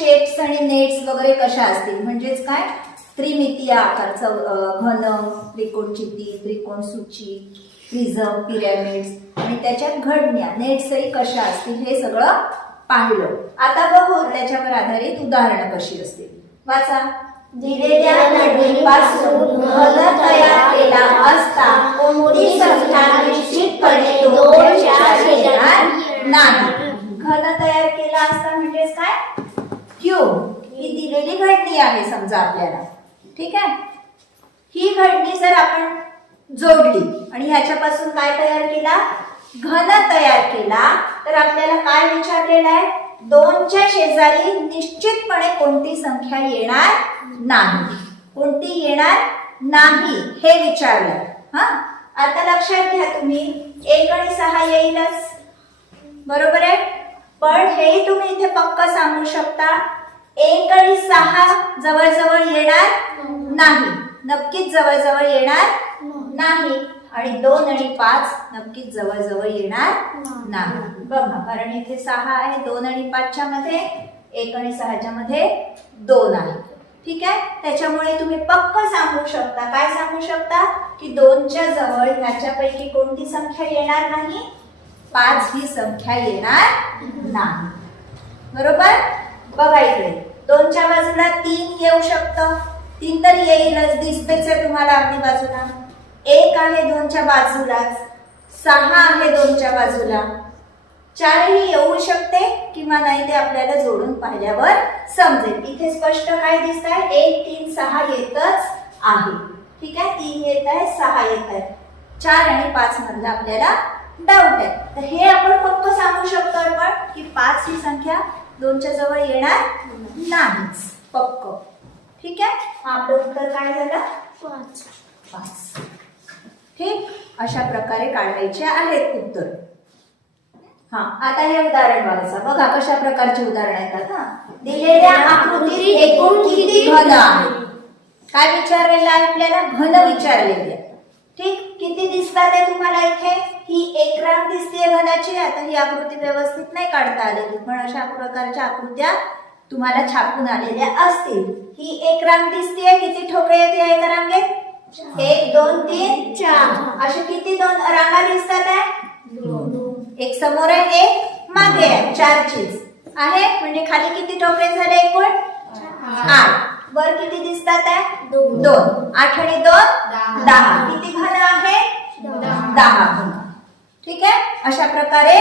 Shapes आणि nets वगैरे कशा असतील, म्हणजेच काय त्रिमितीय आकार, घन, त्रिकोणचिती, त्रिकोणसूची, प्रिझम, पिरॅमिड्स आणि त्याच्यात घडण्या नेट्सही कशा असतील हे सगळं पाहिलं. आता बघू त्याच्यावर आधारित उदाहरणं कशी असतील. वाचा. दिलेल्या घडणीपासून घन तयार केला असता कोणती संख्या निश्चितपणे 2च्या शेजारी नाही. घन तयार केला असता म्हणजेच काय, क्यूब. ही दिलेली घडणी आहे समजा आपल्याला, ठीक आहे. ही घडणी जर आपण जोडली आणि ह्याच्यापासून काय तयार केला, घन तयार केला, तर आपल्याला काय विचारलेलं आहे, 2च्या शेजारी निश्चितपणे कोणती संख्या येणार नाही, कोणती येणार नाही हे विचारलंय. हा, आता लक्षात घ्या तुम्ही, 1 आणि 6 येईलच, बरोबर आहे. पण हेही तुम्ही इथे पक्क सांगू शकता, 1 आणि 6 जवळजवळ येणार नाही, नक्कीच जवळजवळ येणार नाही. आणि 2 आणि 5 नक्कीच जवळजवळ येणार नाही. बघा, कारण इथे 6 आहे 2 आणि 5च्या मध्ये, 1 आणि 6च्या मध्ये 2 आहे, ठीक आहे. त्याच्यामुळे तुम्ही पक्क सांगू शकता, काय सांगू शकता, की 2च्या जवळ ह्याच्यापैकी कोणती संख्या येणार नाही, 5 ही संख्या येणार नाही, बरोबर. बघा इकडे 2च्या बाजूला 3 येऊ शकतं, 3 तर येईलच, दिसतेच आहे तुम्हाला अगदी बाजूला. 1 आहे 2च्या बाजूलाच, 6 आहे 2च्या बाजूला, 4 ही येऊ शकते किंवा नाही ते आपल्याला जोडून पाहिल्यावर समजेल. इथे स्पष्ट काय दिसत आहे, 1 3 6 येतच आहे, ठीक आहे. 3 येत आहे, 6 येत आहे, 4 आणि 5 मधला आपल्याला डाऊट आहे. तर हे आपण फक्त सांगू शकतो आपण की 5 ही संख्या 2च्या जवळ येणार नाहीच, पक्क, ठीक आहे. आपलं उत्तर काय झालं, 5. ठीक, अशा प्रकारे काढायचे आहेत उत्तर. हा, आता हे उदाहरण बघायचं. बघा कशा प्रकारचे उदाहरण आहेत. हा, दिलेल्या आकृतीत एकूण किती घन आहे, काय विचारलेलं आहे आपल्याला, घन विचारलेले आहे. ठीक, किती दिसतात आहे तुम्हाला इथे, ही एक रांग दिसते घनाची. आता ही आकृती व्यवस्थित नाही काढता आलेली, पण अशा प्रकारच्या आकृत्या तुम्हाला छापून आलेल्या असतील. ही एक रांग दिसते, किती ठोकळे आहेत या एका रांगेत, 1 2 3 4, असे किती 2 रांगा दिसतात आहे, एक समोर आहे एक मागे आहे, 4 चीज आहे, म्हणजे खाली किती ठोकळे झाले एकूण 8. वर किती दिसतात आहे, 2. 8 आणि 2 10. किती घन आहे, 10 घन, ठीक आहे. अशा प्रकारे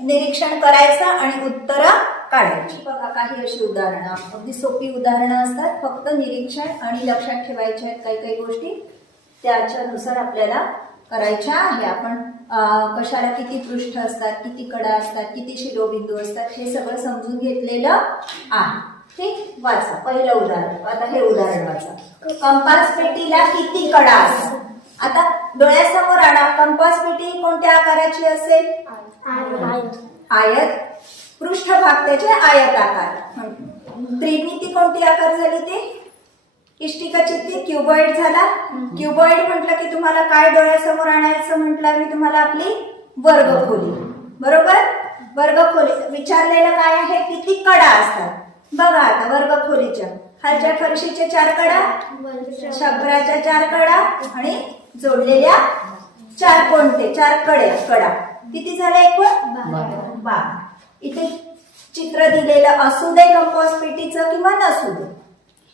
निरीक्षण करायचं आणि उत्तर काढायची. बघा काही अशी उदाहरणं, अगदी सोपी उदाहरणं असतात, फक्त निरीक्षण आणि लक्षात ठेवायच्या आहेत काही काही गोष्टी, त्याच्यानुसार आपल्याला करायच्या आहे. आपण कशाला किती पृष्ठ असतात, किती कडा असतात, किती शिरोबिंदू असतात, हे सगळं समजून घेतलेलं आहे. ठीक, वाचा पहिलं उदाहरण. आता हे उदाहरण वाचा. कंपास पेटीला किती कडा असतात. आता डोळ्यासमोर आणा, कंपास पेटी कोणत्या आकाराची असेल, आयत. पृष्ठभाग त्याचे आयत आकार. त्रिमिती कोणती आकार झाली ते, इष्टिका चित्ती, क्युबॉइड झाला. क्युबॉइड म्हटलं की तुम्हाला काय डोळ्यासमोर आणायचं म्हटलं मी तुम्हाला, आपली वर्गखोली, बरोबर. वर्गखोली विचारलेलं काय आहे, किती कडा असतात. बघा आता वर्गखोलीच्या खालच्या फरशीच्या 4 कडा, छपराच्या 4 कडा आणि जोडलेल्या 4 कोणते 4 कडा, किती झाले एकूण 12. इथे चित्र दिलेलं असू दे कंपास पेटीचं किंवा नसू दे,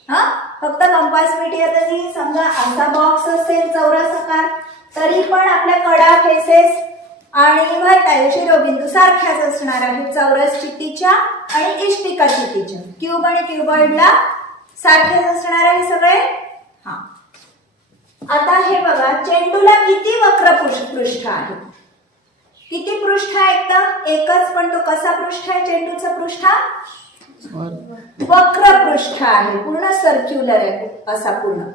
हा, फक्त कंपास पेटी आता जी समजा असा बॉक्स असेल चौरस आकार, तरी पण आपल्या कडा, फेसेस आणि वर्टाईल शिरोबिंदू सारख्याच असणार आहेत, चौरस चित्तीच्या आणि इष्टिका चित्तीच्या. क्यूब आणि क्युबॉइडला सारखेच असणार आहे सगळे. हा, आता हे बघा, चेंडूला किती वक्र पृष्ठ आहे, किती पृष्ठ आहेत, एकच, पण तो कसा पृष्ठ आहे, चेंडूचं पृष्ठ वक्र पृष्ठ आहे, पूर्ण सर्क्युलर आहे असा पूर्ण,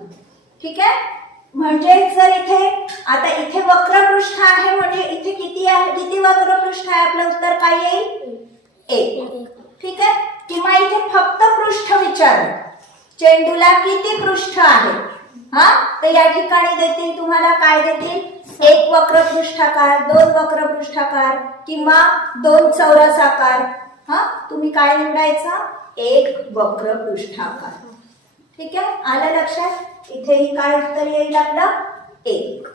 ठीक आहे. म्हणजे जर इथे आता इथे वक्र पृष्ठ आहे म्हणजे इथे किती आहे, किती वक्र पृष्ठ आहे, आपलं उत्तर काय येईल, 1, ठीक आहे. किंवा इथे फक्त पृष्ठ विचारलं, चेंडूला किती पृष्ठ आहे, हा, तर या ठिकाणी देतील तुम्हाला काय देतील, 1 वक्र पृष्ठाकार, 2 वक्र पृष्ठाकार किंवा 2 चौरस आकार. हा, तुम्ही काय निवडायचं, एक वक्र पृष्ठाकार. ठीक आहे, आलं लक्षात. इथेही काय उत्तर येईल आपलं 1.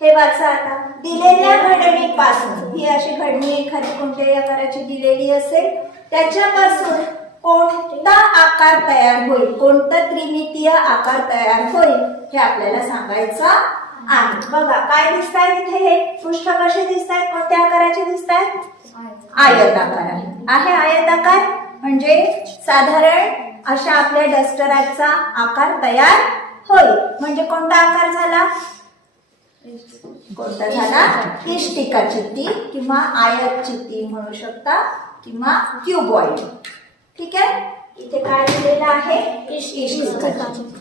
हे वाचा आता. दिलेल्या घडणीपासून, ही अशी घडणी एखादी कोणत्याही आकाराची दिलेली असेल त्याच्यापासून कोणता आकार तयार होईल, कोणता त्रिमितीय आकार तयार होईल हे आपल्याला सांगायचं आहे. बघा काय दिसत आहे तिथे, हे पृष्ठ कसे दिसत आहेत, कोणत्या आकाराचे दिसत आहेत, आयताकार आहे. आयताकार म्हणजे साधारण अशा आपल्या डस्टराचा आकार तयार होईल. म्हणजे कोणता आकार झाला, कोणता झाला, इष्टिका चित्ती किंवा आयत चित्ती म्हणू शकता किंवा क्युबॉइड. ठीक आहे, इथे काय दिलेलं आहे, इष्टिका चित्ती.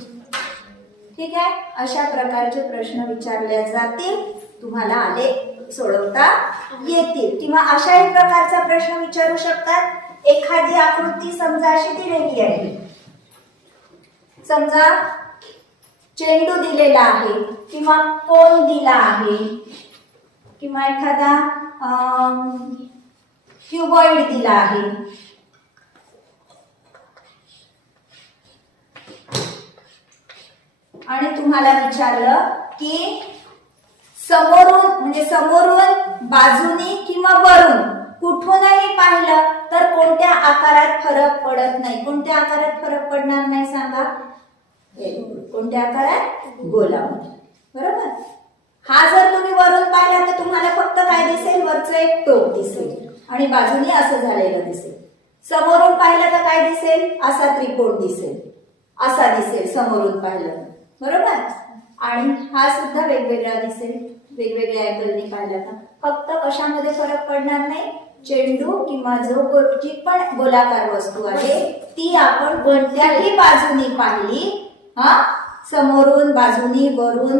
ठीक आहे, अशा प्रकारचे प्रश्न विचारले जातील, तुम्हाला आले सोडवता येतील. किंवा अशाही प्रकारचा प्रश्न विचारू शकतात. एखादी आकृती समजा अशी दिलेली आहे, समजा चेंडू दिलेला आहे किंवा कोन दिला आहे किंवा एखादा क्युबॉइड दिला आहे. आणि तुम्हाला विचारलं की समोरून म्हणजे समोरून, बाजूनी किंवा वरून कुठूनही पाहिलं तर कोणत्या आकारात फरक पडत नाही. कोणत्या आकारात फरक पडणार नाही सांगा, कोणत्या आकारात, गोलामध्ये. बरोबर. हा जर तुम्ही वरून पाहिला तर तुम्हाला फक्त काय दिसेल, वरचं एक टोक दिसेल आणि बाजूनी असं झालेलं दिसेल. समोरून पाहिलं तर काय दिसेल, असा त्रिकोण दिसेल, असा दिसेल समोरून पाहिलं. बरोबर. आणि हा सुद्धा वेगवेगळा दिसेल, वेगवेगळ्या अँगलनी पाहिला तर. फक्त कशामध्ये फरक पडणार नाही, चेंडू किंवा जी पण गोलाकार वस्तू आहे ती आपण कोणत्याही बाजूनी पाहिली, समोरून, बाजूनी, वरून,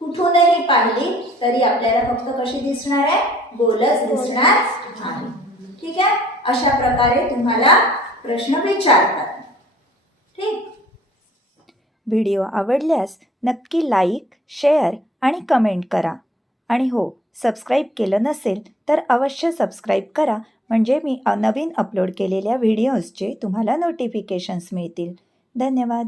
कुठूनही पाहिली तरी आपल्याला फक्त कशी दिसणार आहे, गोलच दिसणार आहे. ठीक आहे, अशा प्रकारे तुम्हाला प्रश्न विचारतात. ठीक. व्हिडिओ आवडल्यास नक्की लाईक, शेअर आणि कमेंट करा. आणि हो, सबस्क्राईब केलं नसेल तर अवश्य सबस्क्राईब करा, म्हणजे मी नवीन अपलोड केलेल्या व्हिडिओजचे तुम्हाला नोटिफिकेशन्स मिळतील. धन्यवाद.